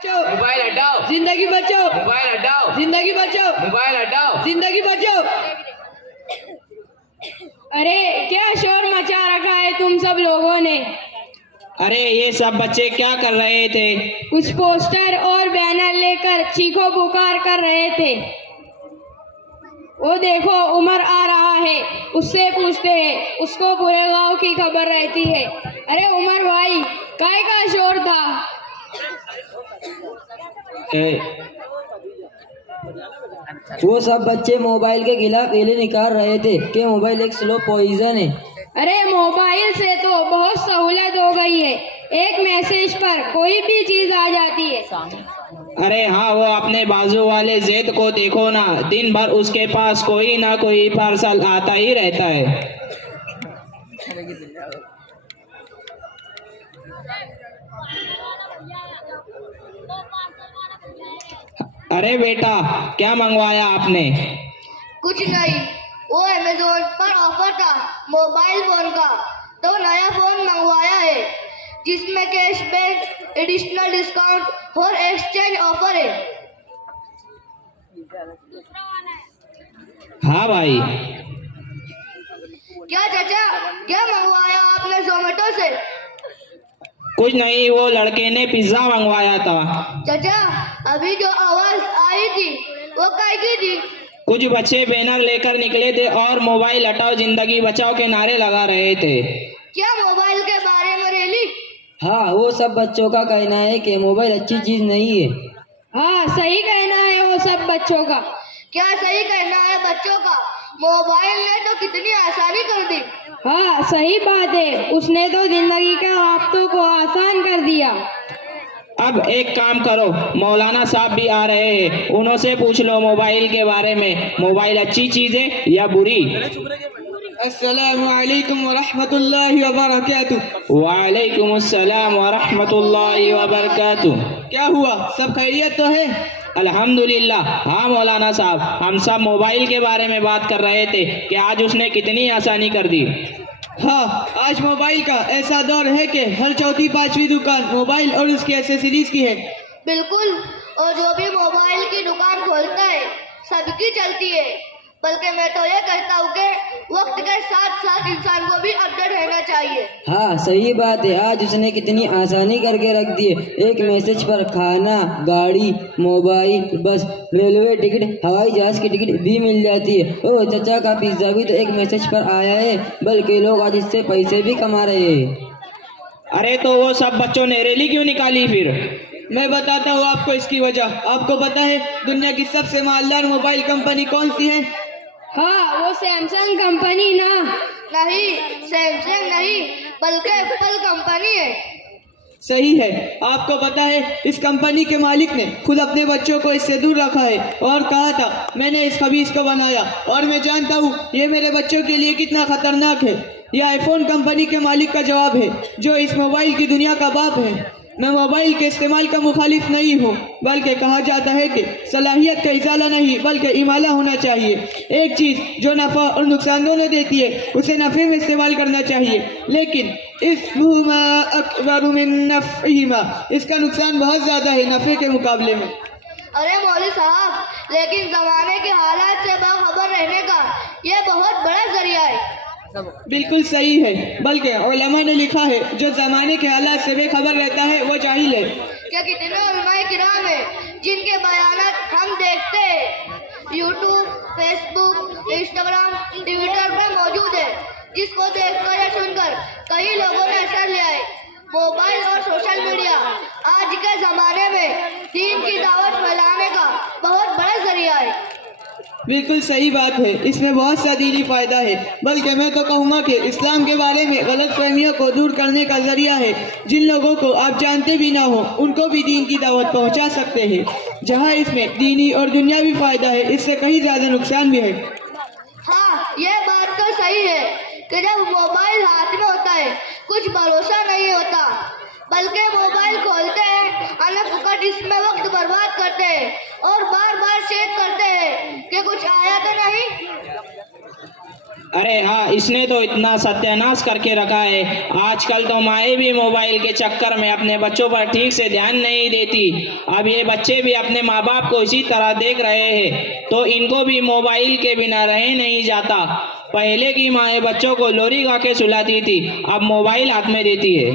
Mobile हटाओ, जिंदगी बचाओ, मोबाइल हटाओ, जिंदगी बचाओ, मोबाइल हटाओ। जिंदगी बचाओ। अरे क्या शोर मचा रखा है तुम सब लोगों ने। अरे ये सब बच्चे क्या कर रहे थे? कुछ पोस्टर और बैनर लेकर चीखो पुकार कर रहे थे। वो देखो उमर आ रहा है, उससे पूछते हैं, उसको पूरे गांव की खबर रहती है। अरे उमर भाई, काय का शोर था? वो सब बच्चे मोबाइल के खिलाफ रैली निकाल रहे थे कि मोबाइल एक स्लो पॉइजन है। अरे मोबाइल से तो बहुत सहूलत हो गई है, एक मैसेज पर कोई भी चीज आ जाती है। अरे हाँ, वो अपने बाजू वाले जैद को देखो ना, दिन भर उसके पास कोई ना कोई पार्सल आता ही रहता है। अरे बेटा, क्या मंगवाया आपने? कुछ नहीं, वो अमेज़न पर ऑफर था मोबाइल फोन का, तो नया फोन मंगवाया है जिसमें कैशबैक, एडिशनल डिस्काउंट और एक्सचेंज ऑफर है। हाँ भाई। क्या चाचा, क्या मंगवाया आपने जोमेटो से? कुछ नहीं, वो लड़के ने पिज्जा मंगवाया था। चाचा, अभी जो आवाज आई थी वो काय की थी? कुछ बच्चे बैनर लेकर निकले थे और मोबाइल हटाओ जिंदगी बचाओ के नारे लगा रहे थे। क्या मोबाइल के बारे में रैली? हाँ, वो सब बच्चों का कहना है कि मोबाइल अच्छी चीज नहीं है। हाँ, सही कहना है वो सब बच्चों का। क्या सही कहना है बच्चों का? मोबाइल ने तो कितनी आसानी कर दी। हाँ सही बात है, उसने तो जिंदगी के रास्तों को आसान कर दिया। अब एक काम करो, मौलाना साहब भी आ रहे हैं, उन्होंने पूछ लो मोबाइल के बारे में, मोबाइल अच्छी चीज है या बुरी? अस्सलामु अलैकुम व रहमतुल्लाहि व बरकातुहू। वालेकुम अस्सलाम व रहमतुल्लाहि व बरकातुहू। क्या हुआ, सब खैरियत तो है? अल्हम्दुलिल्लाह। हाँ मौलाना साहब, हम सब मोबाइल के बारे में बात कर रहे थे कि आज उसने कितनी आसानी कर दी। हाँ, आज मोबाइल का ऐसा दौर है कि हर चौथी पांचवी दुकान मोबाइल और उसकी एसेसरीज की है। बिल्कुल, और जो भी मोबाइल की दुकान खोलता है सबकी चलती है। बल्कि मैं तो ये कहता हूँ कि वक्त के साथ साथ इंसान को भी अपडेट रहना चाहिए। हाँ सही बात है, आज उसने कितनी आसानी करके रख दी है। एक मैसेज पर खाना, गाड़ी, मोबाइल, बस, रेलवे टिकट, हवाई जहाज की टिकट भी मिल जाती है। ओ चाचा का पिज्जा भी तो एक मैसेज पर आया है, बल्कि लोग आज इससे पैसे भी कमा रहे हैं। अरे तो वो सब बच्चों ने रैली क्यों निकाली फिर? मैं बताता हूँ आपको इसकी वजह। आपको पता है दुनिया की सबसे मालदार मोबाइल कंपनी कौन सी है? हाँ, वो सैमसंग कंपनी ना। नहीं, सैमसंग नहीं, बल्कि एप्पल कंपनी है। सही है। आपको पता है इस कंपनी के मालिक ने खुद अपने बच्चों को इससे दूर रखा है और कहा था, मैंने इस खबीज को बनाया और मैं जानता हूँ ये मेरे बच्चों के लिए कितना खतरनाक है। यह आईफोन कंपनी के मालिक का जवाब है, जो इस मोबाइल की दुनिया का बाप है। मैं मोबाइल के इस्तेमाल का मुखालिफ नहीं हूँ, बल्कि कहा जाता है कि सलाहियत का इजाला नहीं बल्कि इमाला होना चाहिए। एक चीज़ जो नफ़ा और नुकसान दोनों देती है उसे नफ़े में इस्तेमाल करना चाहिए, लेकिन इस्मुहुमा अकबरु मिन नफ़इहिमा, इसका नुकसान बहुत ज़्यादा है नफ़े के मुकाबले में। अरे मौलवी साहब, लेकिन जमाने के हालात से बाखबर रहने का ये बहुत बड़ा जरिया है। बिल्कुल सही है, बल्कि उलमा ने लिखा है, जो ज़माने के हालात से बेखबर रहता है वो जाहिल है। क्या कितने उलमाए किराम हैं जिनके बयानात हम देखते हैं यूट्यूब, फेसबुक, इंस्टाग्राम, ट्विटर पर मौजूद है, जिसको देखकर या सुनकर कई लोगों ने असर लिया है। मोबाइल और सोशल मीडिया आज के ज़माने में दीन की दावत फैलाने का बहुत बड़ा जरिया है। बिल्कुल सही बात है, इसमें बहुत सा दीनी फ़ायदा है, बल्कि मैं तो कहूँगा कि इस्लाम के बारे में गलत फहमियों को दूर करने का ज़रिया है। जिन लोगों को आप जानते भी ना हो उनको भी दीन की दावत पहुँचा सकते हैं। जहाँ इसमें दीनी और दुनियावी फ़ायदा है, इससे कहीं ज़्यादा नुकसान भी है। हाँ, ये बात तो सही है कि जब मोबाइल हाथ में होता है कुछ भरोसा नहीं होता, बल्कि मोबाइल खोलते हैं अनफुकट इसमें वक्त बर्बाद करते हैं और बार बार चेक करते हैं कि कुछ आया तो नहीं। अरे हाँ, इसने तो इतना सत्यानाश करके रखा है। आजकल तो माएँ भी मोबाइल के चक्कर में अपने बच्चों पर ठीक से ध्यान नहीं देती। अब ये बच्चे भी अपने माँ बाप को इसी तरह देख रहे हैं, तो इनको भी मोबाइल के बिना रहे नहीं जाता। पहले की माएँ बच्चों को लोरी गा के सुलाती थी, अब मोबाइल हाथ में देती है।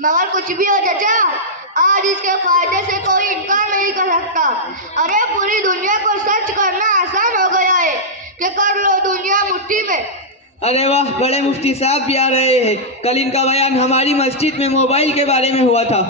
मगर कुछ भी हो चाचा, आज इसके फायदे से कोई इनकार नहीं कर सकता। अरे पूरी दुनिया को सर्च करना आसान हो गया है कि कर लो दुनिया मुट्ठी में। अरे वाह, बड़े मुफ्ती साहब भी आ रहे हैं। कल इनका बयान हमारी मस्जिद में मोबाइल के बारे में हुआ था।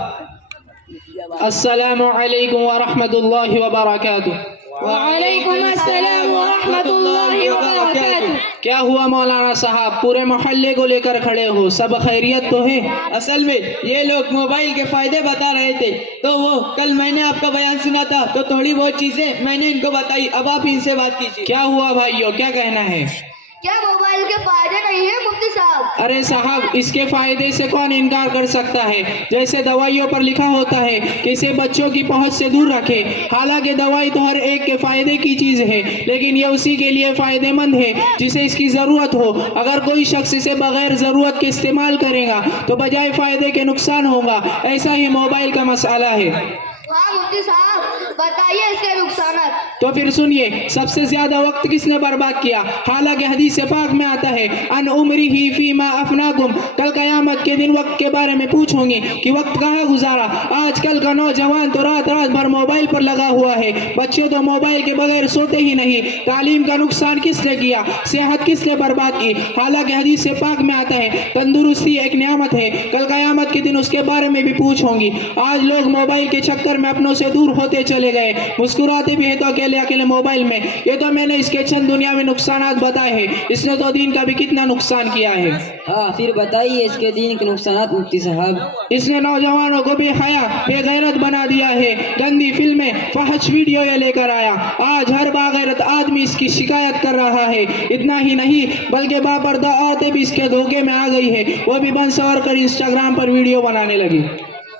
अस्सलामु अलैकुम व रहमतुल्लाहि व बरकातुहू। वालेकुम अस्सलाम व रहमतुल्लाहि व बरकातुहू। क्या हुआ मौलाना साहब, पूरे मोहल्ले को लेकर खड़े हो, सब खैरियत तो है? असल में ये लोग मोबाइल के फायदे बता रहे थे, तो वो कल मैंने आपका बयान सुना था, तो थोड़ी बहुत चीजें मैंने इनको बताई। अब आप इनसे बात कीजिए। क्या हुआ भाइयों, क्या कहना है? क्या मोबाइल के फायदे नहीं है मुफ्ती साहब? अरे साहब, इसके फायदे से कौन इनकार कर सकता है। जैसे दवाइयों पर लिखा होता है कि इसे बच्चों की पहुंच से दूर रखें। हालांकि दवाई तो हर एक के फायदे की चीज है, लेकिन ये उसी के लिए फायदेमंद है जिसे इसकी जरूरत हो। अगर कोई शख्स इसे बगैर जरूरत के इस्तेमाल करेगा तो बजाय फायदे के नुकसान होगा। ऐसा ही मोबाइल का मसला है। हाँ मुफ्ती साहब, बताइए इसके नुकसानात। तो फिर सुनिए, सबसे ज्यादा वक्त किसने बर्बाद किया? हालांकि हदीस पाक में आता है, अन उम्री ही फीमा अफनाकुम, कल कयामत के दिन वक्त के बारे में पूछूंगी कि वक्त कहाँ गुजारा। आजकल का नौजवान तो रात रात भर मोबाइल पर लगा हुआ है। बच्चे तो मोबाइल के बगैर सोते ही नहीं। तालीम का नुकसान किसने किया, सेहत किसने बर्बाद की? हालांकि हदीस पाक में आता है, तंदुरुस्ती एक नियामत है, कल कयामत के दिन उसके बारे में भी पूछूंगी। आज लोग मोबाइल के चक्कर में अपनों से दूर होते चले गए, मुस्कुराते भी हैं तो अकेले अकेले मोबाइल में। ये तो मैंने इसके चंद दुनिया में नुकसानात बताए हैं, इसने तो दीन का भी कितना नुकसान किया है। हाँ, फिर बताइए इसके दीन के नुकसानात मुफ्ती साहब। इसने नौजवानों को बेहया बेगैरत बना दिया है। गंदी फिल्में, फहश वीडियो ये लेकर आया। आज हर बागैरत आदमी इसकी शिकायत कर रहा है। इतना ही नहीं बल्कि बापर्दा औरतें भी इसके धोखे में आ गई है, वो भी बन सवर कर इंस्टाग्राम पर वीडियो बनाने लगी।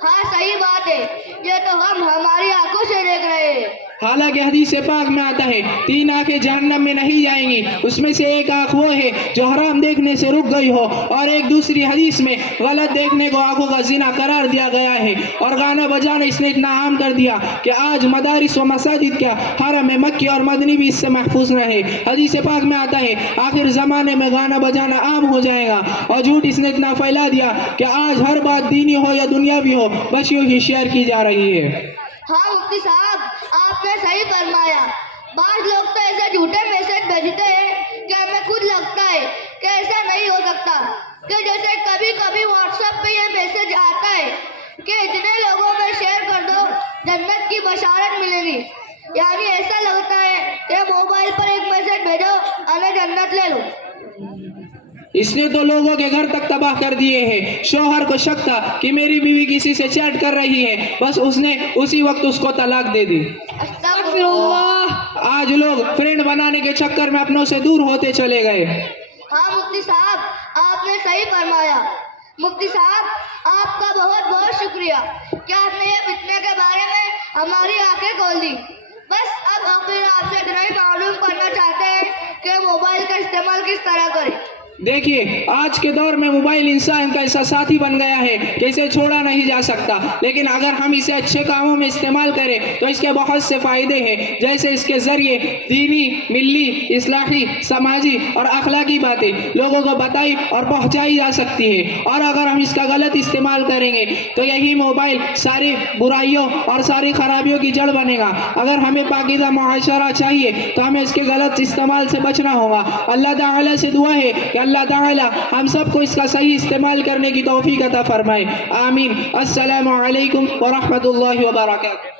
हाँ सही बात है, ये तो हम हमारी आंखों से देख रहे हैं। हालांकि हदीस पाक में आता है, 3 आंखें जहन्नम में नहीं जाएंगी, उसमें से एक आंख वो है जो हराम देखने से रुक गई हो, और एक दूसरी हदीस में गलत देखने को आंखों का जिना करार दिया गया है। और गाना बजाना इसने इतना आम कर दिया कि आज मदारिस व मसाजिद क्या, हरम मक्की और मदनी भी इससे महफूज रहे। हदीस पाक में आता है, आखिर जमाने में गाना बजाना आम हो जाएगा। और झूठ इसने इतना फैला दिया कि आज हर बात दीनी हो या दुनियावी हो, बस यूं ही शेयर की जा रही है। हाँ मुफ्ती साहब, आपने सही फरमाया। बाज़ लोग तो ऐसे झूठे मैसेज भेजते हैं कि हमें खुद लगता है कि ऐसा नहीं हो सकता। कि जैसे कभी कभी व्हाट्सएप पे ये मैसेज आता है कि इतने लोगों में शेयर कर दो, जन्नत की बशारत मिलेगी। यानी ऐसा लगता है कि मोबाइल पर एक मैसेज भेजो, हमें जन्नत ले लो। इसने तो लोगों के घर तक तबाह कर दिए हैं। शौहर को शक था कि मेरी बीवी किसी से चैट कर रही है, बस उसने उसी वक्त उसको तलाक दे दी। अस्तगफिरुल्लाह। आज लोग फ्रेंड बनाने के चक्कर में अपनों से दूर होते चले गए। हाँ मुफ्ती साहब, आपने सही फरमाया। मुफ्ती साहब, आपका बहुत बहुत शुक्रिया कि आपने ये फितने के बारे में हमारी आंखें खोल दी। बस अब आखिर आपसे इतना ही मालूम करना चाहते हैं कि मोबाइल का इस्तेमाल किस तरह करें। देखिए, आज के दौर में मोबाइल इंसान का ऐसा साथी बन गया है कि इसे छोड़ा नहीं जा सकता। लेकिन अगर हम इसे अच्छे कामों में इस्तेमाल करें तो इसके बहुत से फ़ायदे हैं। जैसे इसके ज़रिए दीनी, मिली, इस्लाही, समाजी और अखलाकी बातें लोगों को बताई और पहुंचाई जा सकती है। और अगर हम इसका गलत इस्तेमाल करेंगे तो यही मोबाइल सारी बुराइयों और सारी खराबियों की जड़ बनेगा। अगर हमें पाकीज़ा मुआशरा चाहिए तो हमें इसके गलत इस्तेमाल से बचना होगा। अल्लाह ताला से दुआ है कि अल्लाह ताला हम सबको इसका सही इस्तेमाल करने की तौफीक अता फरमाए। आमीन। अस्सलामु अलैकुम व रहमतुल्लाहि व बरकातुहू।